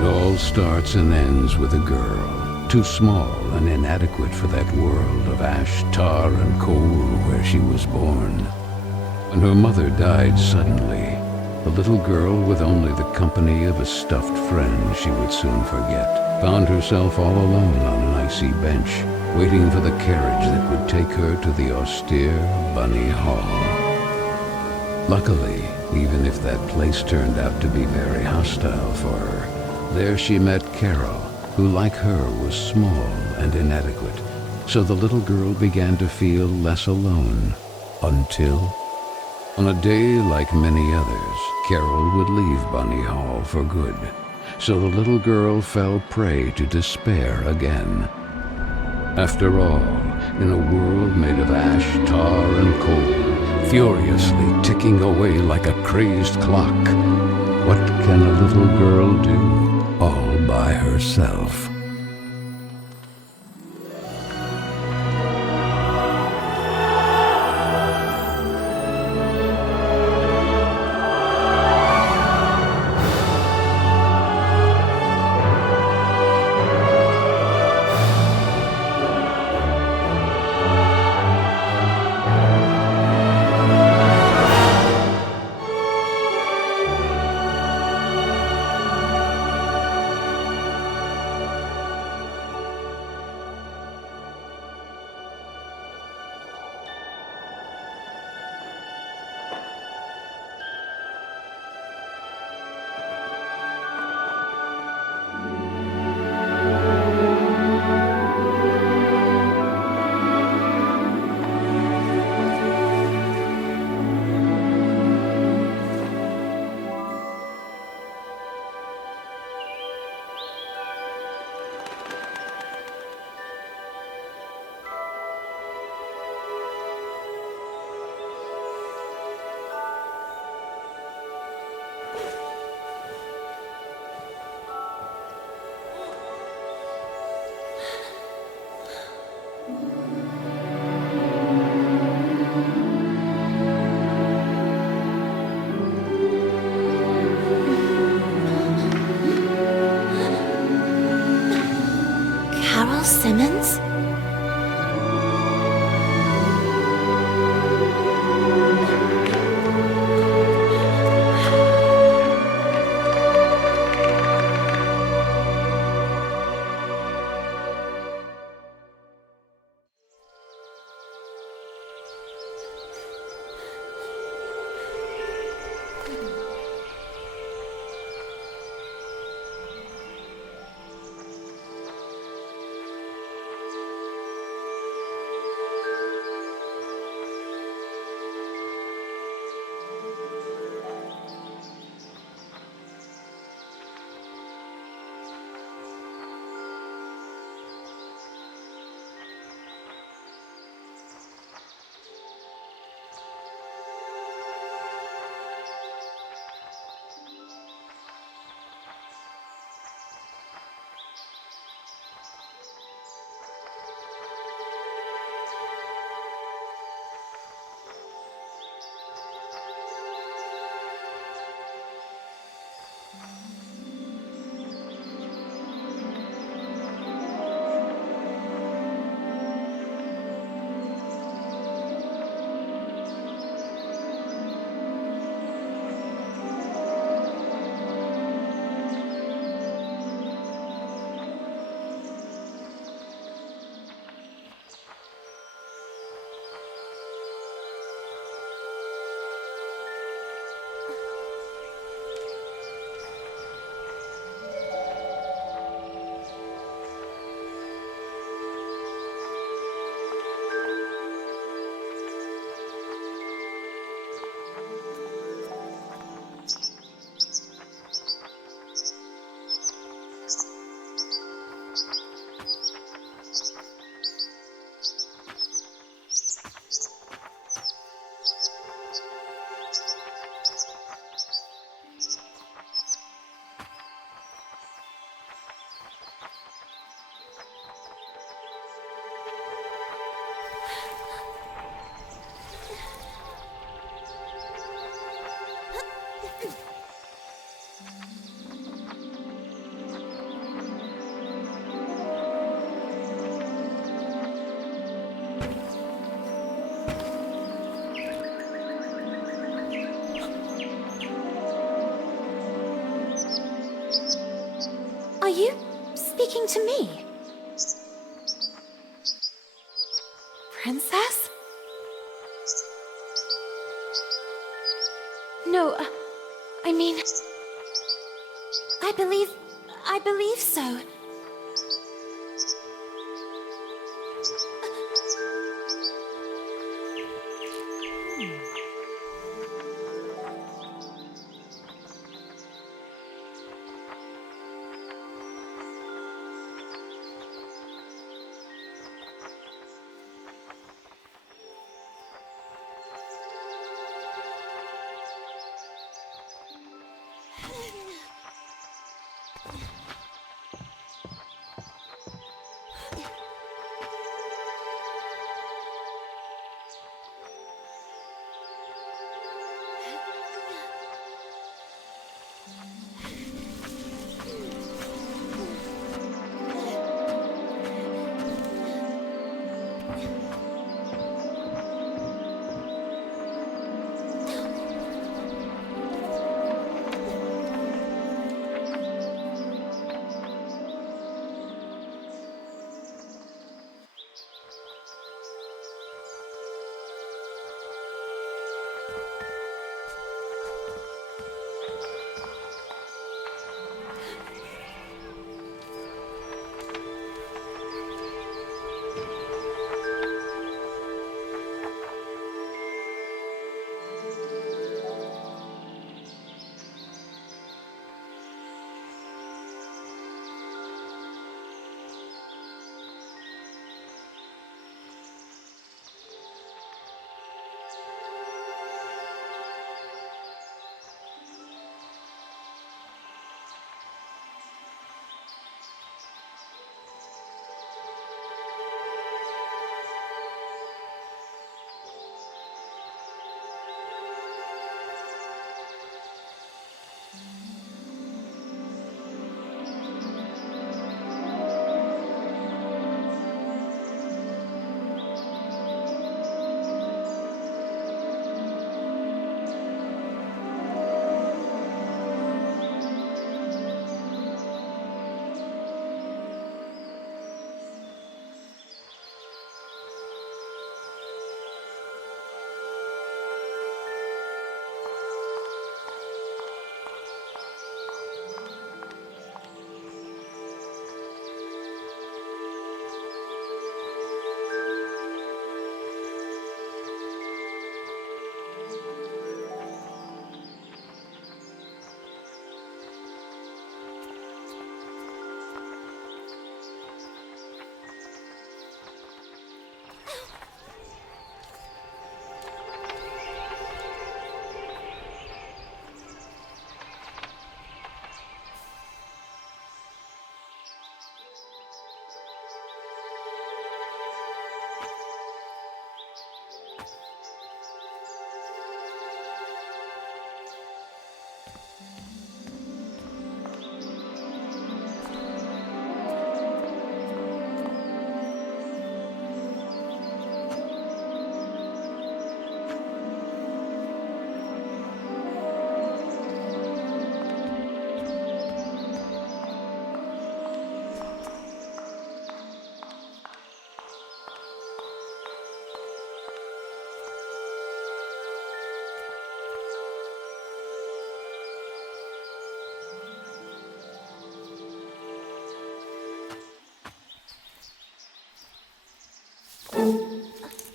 It all starts and ends with a girl, too small and inadequate for that world of ash, tar, and coal where she was born. When her mother died suddenly, the little girl, with only the company of a stuffed friend she would soon forget, found herself all alone on an icy bench, waiting for the carriage that would take her to the austere Bunny Hall. Luckily, even if that place turned out to be very hostile for her, there she met Carol, who like her was small and inadequate, so the little girl began to feel less alone, until, on a day like many others, Carol would leave Bunny Hall for good, so the little girl fell prey to despair again. After all, in a world made of ash, tar, and coal, furiously ticking away like a crazed clock, what can a little girl do all by herself? you speaking to me? Princess? No, I mean... I believe so.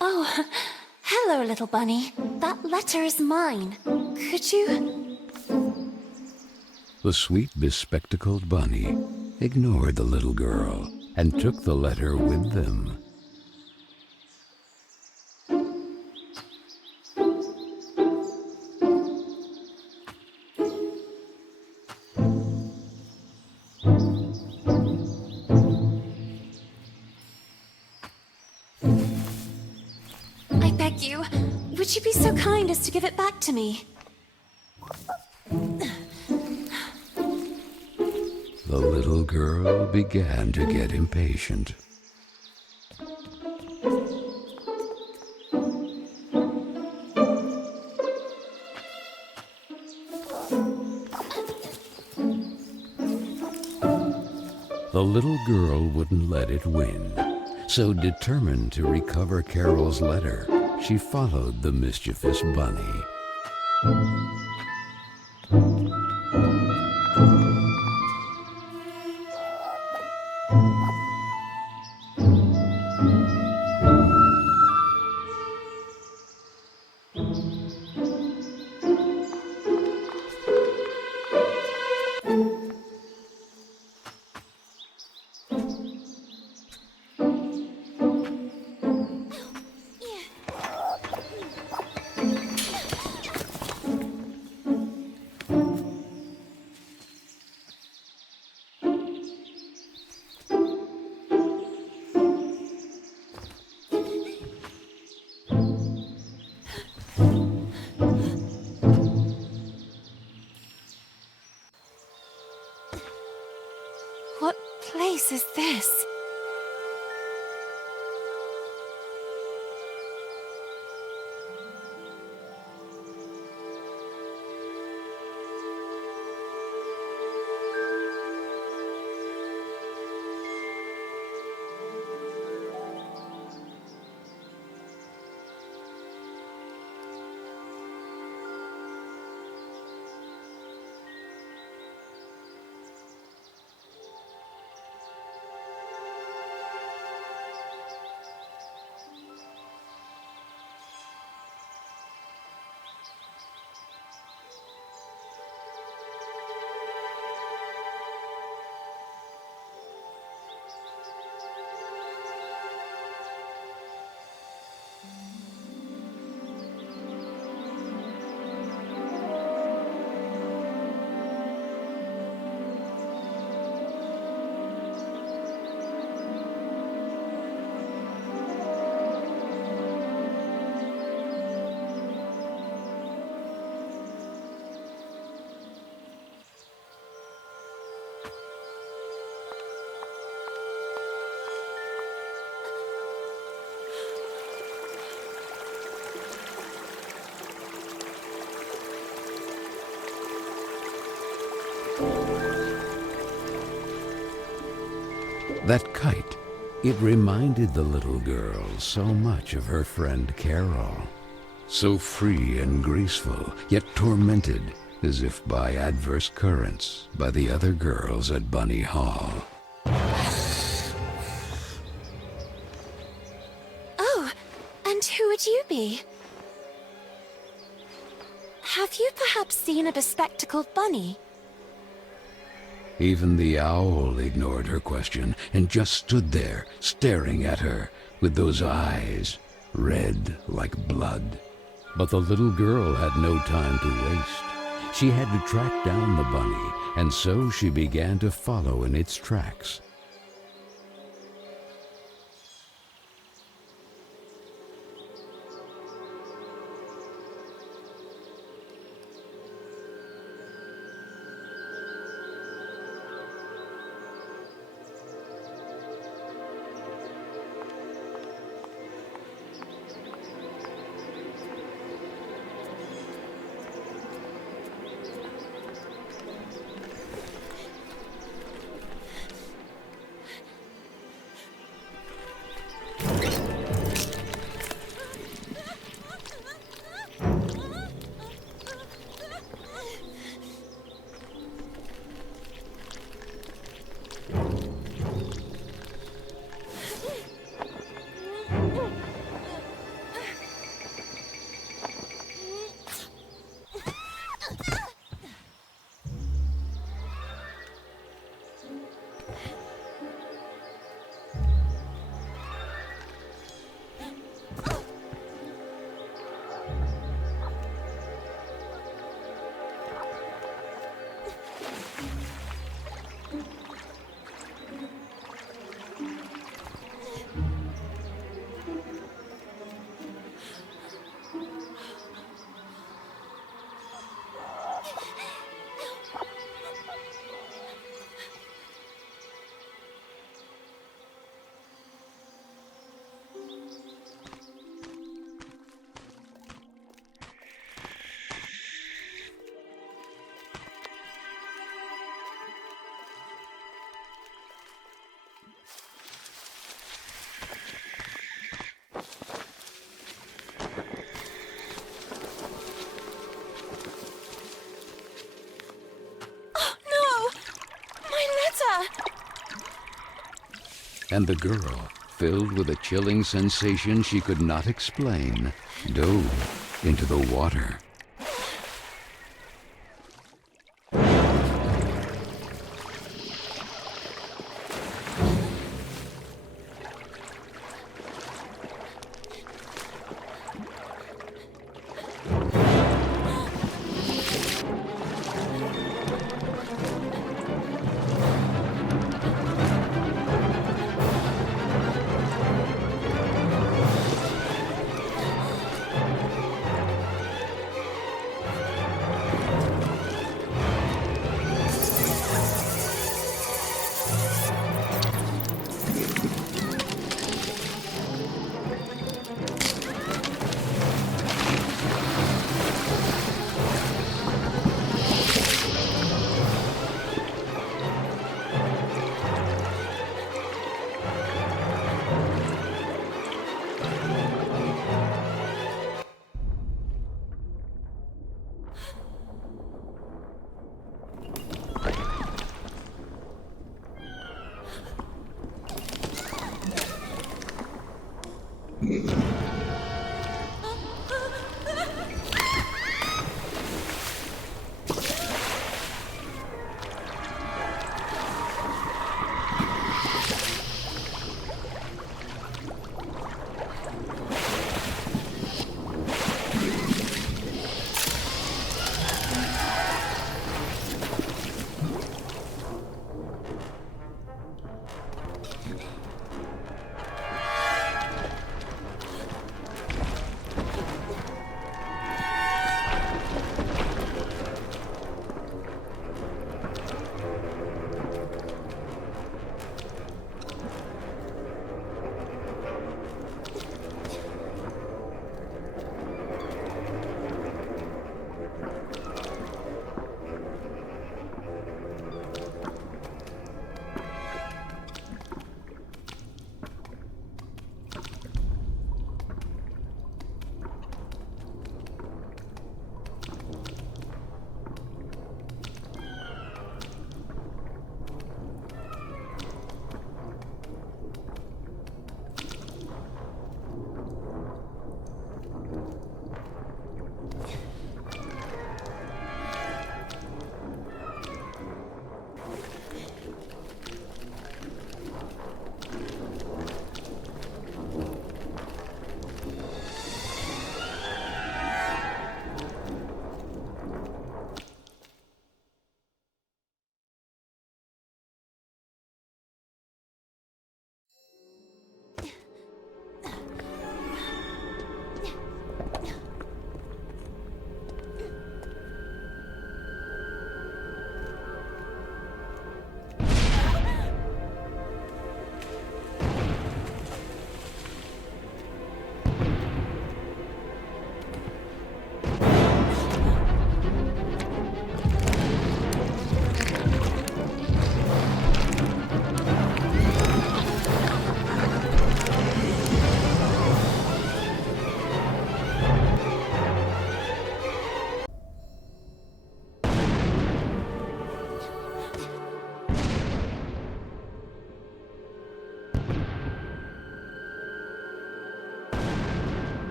Oh, hello, little bunny. That letter is mine. Could you... The sweet, bespectacled bunny ignored the little girl and took the letter with them. I beg you, would you be so kind as to give it back to me? The little girl began to get impatient. the little girl wouldn't let it win. So determined to recover Carol's letter, she followed the mischievous bunny. What place is this? That kite, it reminded the little girl so much of her friend Carol. So free and graceful, yet tormented, as if by adverse currents, by the other girls at Bunny Hall. Oh, and who would you be? Have you perhaps seen a bespectacled bunny? Even the owl ignored her question and just stood there, staring at her, with those eyes, red like blood. But the little girl had no time to waste. She had to track down the bunny, and so she began to follow in its tracks. And the girl, filled with a chilling sensation she could not explain, dove into the water.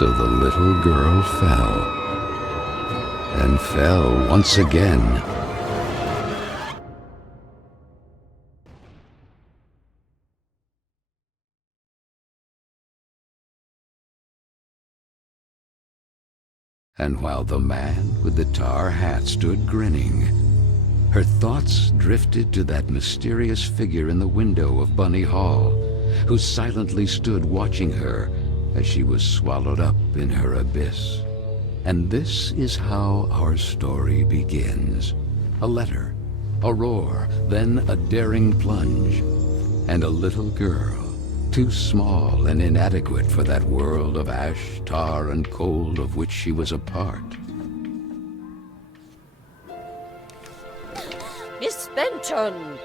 So the little girl fell, and fell once again. And while the man with the tar hat stood grinning, her thoughts drifted to that mysterious figure in the window of Bunny Hall, who silently stood watching her as she was swallowed up in her abyss. And this is how our story begins. A letter, a roar, then a daring plunge, and a little girl, too small and inadequate for that world of ash, tar, and coal of which she was a part. Miss Benton,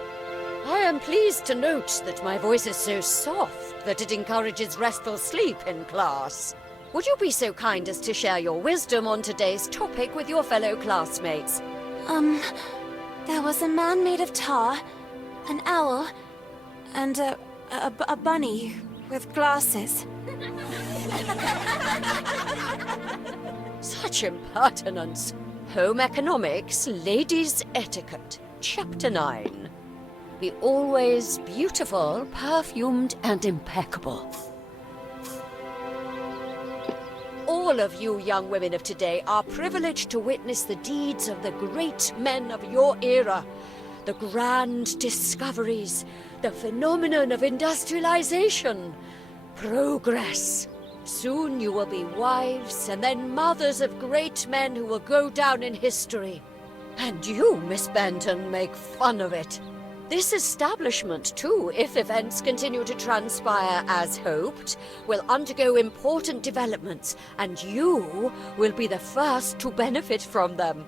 I am pleased to note that my voice is so soft that it encourages restful sleep in class. Would you be so kind as to share your wisdom on today's topic with your fellow classmates? There was a man made of tar, an owl, and a bunny with glasses. Such impertinence. Home economics, ladies' etiquette, chapter 9. Be always beautiful, perfumed, and impeccable. All of you young women of today are privileged to witness the deeds of the great men of your era, the grand discoveries, the phenomenon of industrialization, progress. Soon you will be wives and then mothers of great men who will go down in history. And you, Miss Benton, make fun of it. This establishment, too, if events continue to transpire as hoped, will undergo important developments, and you will be the first to benefit from them.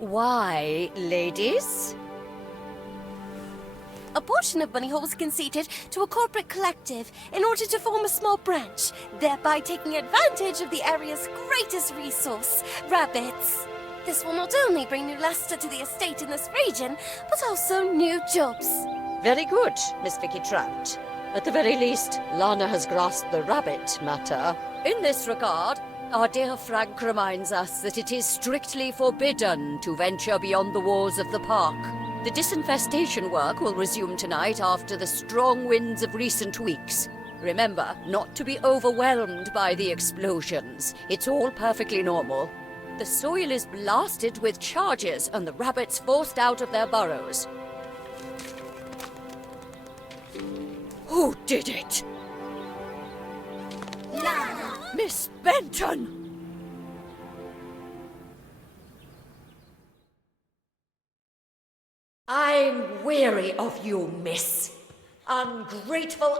Why, ladies? A portion of Bunny Hall was conceded to a corporate collective in order to form a small branch, thereby taking advantage of the area's greatest resource, rabbits. This will not only bring new luster to the estate in this region, but also new jobs. Very good, Miss Vicky Trout. At the very least, Lana has grasped the rabbit matter. In this regard, our dear Frank reminds us that it is strictly forbidden to venture beyond the walls of the park. The disinfestation work will resume tonight after the strong winds of recent weeks. Remember not to be overwhelmed by the explosions. It's all perfectly normal. The soil is blasted with charges and the rabbits forced out of their burrows. Who did it? Lana! Miss Benton! I'm weary of you, miss. Ungrateful